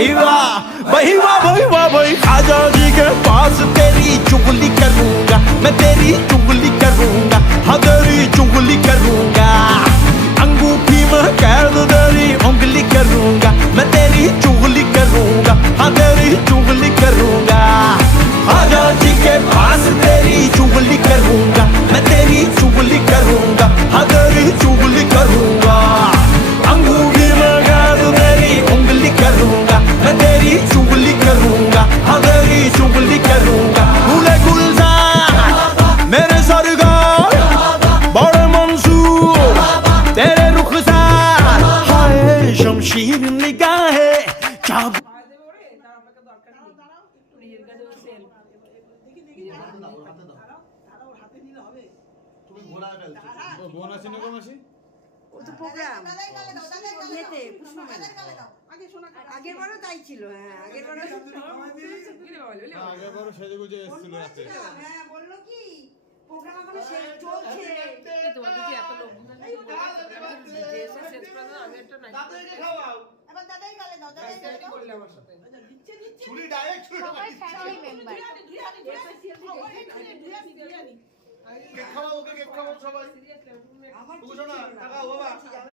भाई वाह भाई वाह भाई वाह भाई खाजा जी के पास तेरी चुगली करूंगा मैं तेरी चुगली करूंगा हाँ तेरी चुगली करूंगा अंगूठी में कैद तेरी उंगली करूंगा मैं तेरी चुगली करूंगा हाँ तेरी चुगली करूंगा खाजा जी के पास तेरी चुगली करूंगा मैं तेरी चुगली करूंगा हाँ तेरी चुगली करूंगा अंगूठी में कैद तेरी उंगली करूंगा मैं तेरी चुगली करूंगा हाँ तेरी चुगली करूंगा फूले गुलजार मेरे सरगार बड़े मंसूर तेरे रुखसार हाय शमशीर निगाहे चाब বোন আছে না কম আছে ও তো প্রোগ্রাম ইয়েতে আগের বারও তাই ছিল। হ্যাঁ আগের বারও আগের বারও সেজে গুজে এসেছিল রাতে। হ্যাঁ বললো কি প্রোগ্রাম এখনো শেষ চলছে। তোমাকে যে এত লোক যে এসে শেষ করে আমি একটা নাই দাদাকে খাওয়াও এবার দাদাই গালে দাও দাদাই গালে দাও করলে আমার সাথে ছুরি ডাইরেক্ট ছুরি সবাই ফ্যামিলি মেম্বার কেক খাওয়াও ওকে কেক খাওয়াও সবাই আমার বুঝো না টাকা বাবা